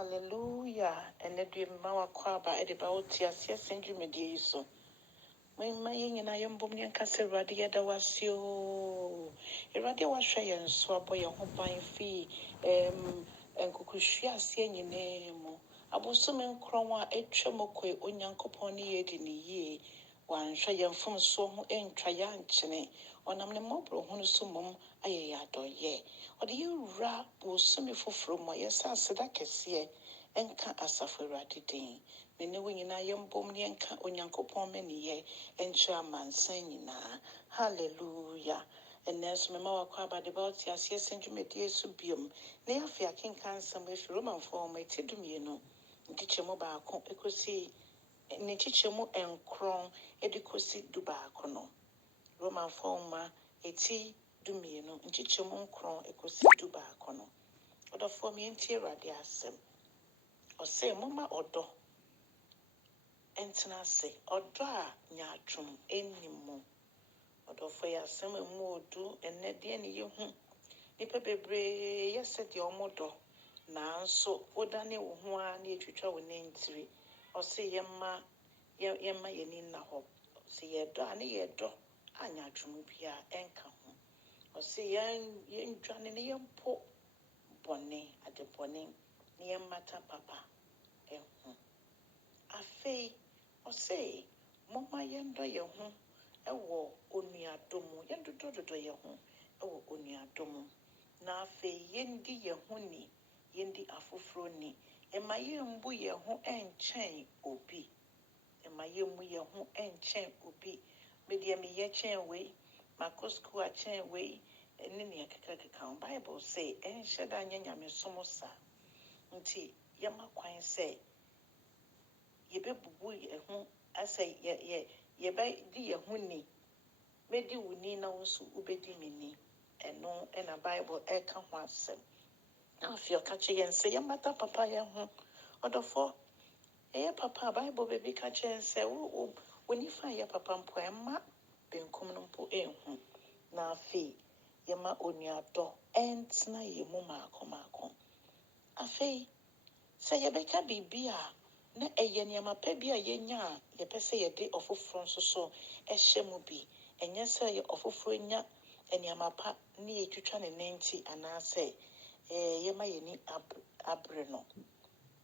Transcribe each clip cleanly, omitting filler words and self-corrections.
Hallelujah. And the dream Mawa Kwaba about Tia Sendri Mediaso. When my yin and I am Bumian Castle Radia da was you. Radia was shy and swap boy a home buying fee. And Kukushia seeing your name. Abosumen Cromwa a tremoque onyankoponi in the ye. One shy and from so and trianchene. On am the mobile Honusumum, I adore ye. Or do you rap will sumi from my yes, Sadakes enka asafurade din me ne wo nyina yɛmbom ne enka onyankopɔn mani ye enkyira mansan nyinaa hallelujah ɛnɛso mema wakɔ abade ba ɔte aseɛ sɛndwumadie so biom na yɛafe akenka nsɛm afi romanfoɔ ma ɛti dumienu nkyekyɛmu baako ɛkɔsi ne nkyekyɛmu nkron ɛde kɔsi du baako no romanfoɔ ma ɛti dumienu nkyekyɛmu nkron ɛkɔsi du baako no ɔdɔfoɔ me yɛntie Awurade asɛm ɔsɛ moma ɔdɔ ɛntena ase ɔdɔ a nyaatwom ɛnnim mu ɔdɔfoɔ yɛ asɛm a mu odu ɛnnɛ deɛ ne yɛhu nnipa bebree yɛ sɛdeɛ ɔmo dɔ nanso wodane wo ho a na yɛtwitwa wo nantiri ɔsɛ yɛma yɛni nna hɔ ɔsɛ yɛdɔ a ne yɛdɔ a nyaatwom bia ɛnka ho ɔsɛ yɛndwane ne yɛmpo bɔne ade bɔne ne yɛmmata papa ɛho afei ɔsɛ momma yɛndɔ yɛn ho ɛwɔ onuadɔ mu yɛndodɔdodɔ yɛn ho ɛwɔ onuadɔ mu na afei yɛndi yɛn ho ni yɛndi afoforɔ ni ɛma yɛmbu yɛn ho ɛnkyɛn obi ɛma yɛmmu yɛn ho ɛnkyɛn obi medeɛ meyɛ kyɛn wei makɔ sukuu akyɛn wei ɛne nea kekakeka ho Bible sɛ ɛnhyɛ da nyɛ nyamesom saa nti yɛma kwan sɛ yɛbɛbubu yɛn ho asɛ yɛbɛdi yɛn ho ni mɛdi wo ni na wo nso wobɛdi me ni ɛno ɛna Bible ɛka ho asɛm na afei ɔka kyerɛ yɛn sɛ yɛmmata papa yɛn ho ɔdɔfoɔ ɛyɛ papa a Bible baabi ka kyerɛ yɛn sɛ wo nifa a ɛyɛ papa mpo ɛmma benkum no mpo ɛnhu na afei yɛma onuadɔ ɛntena yɛn mu maako afei sɛ yɛbɛka biribi a na ɛyɛ nneɛma pa bi a yɛnya a yɛpɛ sɛ yɛde ɔfoforɔ nso so ɛhyɛ mu bi ɛnyɛ sɛ yɛ ɔfoforɔ nya nneɛma pa ne yɛtwitwa ne nanti anaasɛ yɛma yɛni abere no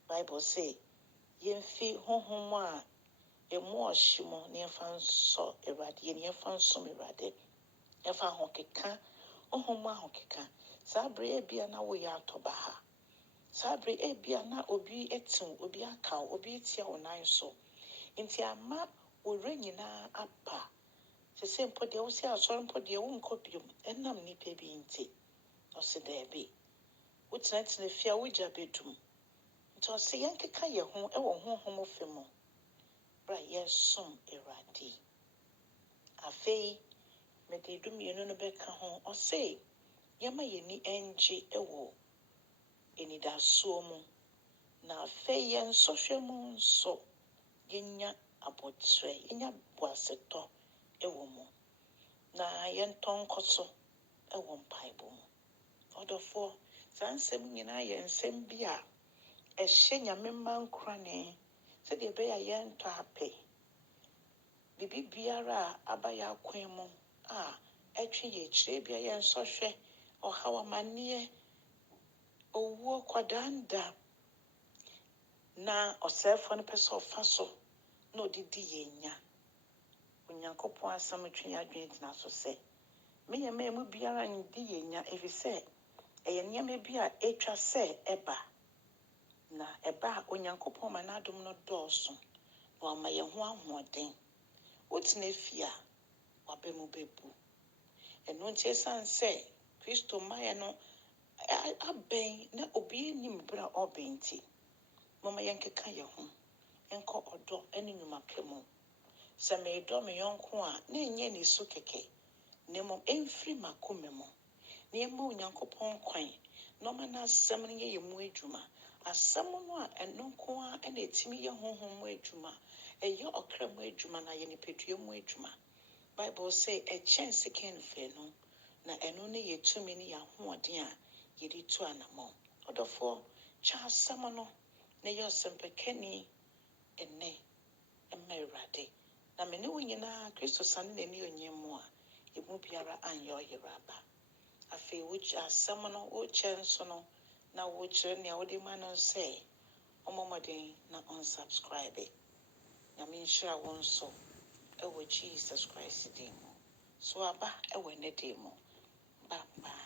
Bible sɛ yɛmfi honhom a ɛmu ɔhye mu ne yɛmfa nsɔ Awurade yɛmfa nsom Awurade yɛmfa ahokeka honhom ahokeka saa bere ebia na woyɛ atɔba ha saa bere ebia na obi etim obi akaw obi etia wo nan so nti ama ore nyinaa apa sese mpo de wo si asɔre mpo de wo nkɔ biom ɛnam nipa bi nti ɔse daabi wotenatena fie a wogya bedum nti ɔse yɛnkeka yɛn ho ɛwɔ honhom fe mu bra yɛsom Awurade afei mede dumienu no bɛka ho ɔse yɛma yɛni ɛngye ɛwɔ enidasoɔ mu na afei yɛn sɔhwɛ mu nso yɛnya abɔkyerɛ yɛnya boasetɔ ɛwɔ mu na yɛntɔ nkɔ so ɛwɔ mpaebɔ mu ɔdɔfoɔ saa nsɛm nyinaa yɛ nsɛm bi a ɛhyɛ nyame mma nkorane sɛdeɛ ɛbɛyɛ a yɛntɔ apɛ bibi biara a aba yɛ akwan mu a ɛtwe yɛ kyerɛ bia yɛn sɔhwɛ ɔhaw amanneɛ owuo kwadanda na ɔsɛefo no pɛ sɛ ɔfa so na ɔdidi yɛn nya onyankopɔn asɛm twe yɛ adwene tena so sɛ meyɛma mu biara ndi yɛn nya ɛfisɛ ɛyɛ nneɛma bi a ɛtwa sɛ ɛba na ɛba a onyankopɔn ma n'adom no dɔɔso na wama yɛn ho ahoɔden wotena fie a wabɛ mu bɛbu ɛno nti ɛsiane sɛ Kristo mmaeɛ no abɛn na obi anim bere a ɔbɛn nti mama yɛnkeka yɛn ho ɛnkɔ ɔdɔ ɛne nnwumapɛ mu sɛ meedɔ me yɔnko a na ɛnyɛ ne so kɛkɛ na mmom ɛmfiri m'akoma mu na yɛma onyankopɔn kwan na ɔma n'asɛm no yɛ mu adwuma asɛm no a ɛno nko a ɛna ɛtumi yɛ honhom mu adwuma ɛyɛ ɔkra mu adwuma na yɛ nipadua mu adwuma Bible sɛ ɛkyɛn sika mfɛ no na ɛno ne yɛ tumi ne yɛ ahoɔden a yɛde tu anammɔn ɔdɔfoɔ twa asɛm no na yɛ ɔsɛmpɛkani ɛnɛ ɛma Awurade. Na me ne wo nyinaa Kristo sane n'ani onyim mu a emu biara anyɛ ɔyeraba. Afei wogye asɛm no wokyɛ nso no na wokyerɛ nea wode ma no sɛ ɔmmɔmmɔden na ɔnsubscribe. Nyame nhyira wo nso ɛwɔ Jesus Christ din mu. So aba ɛwɔ ne din mu. Bye bye.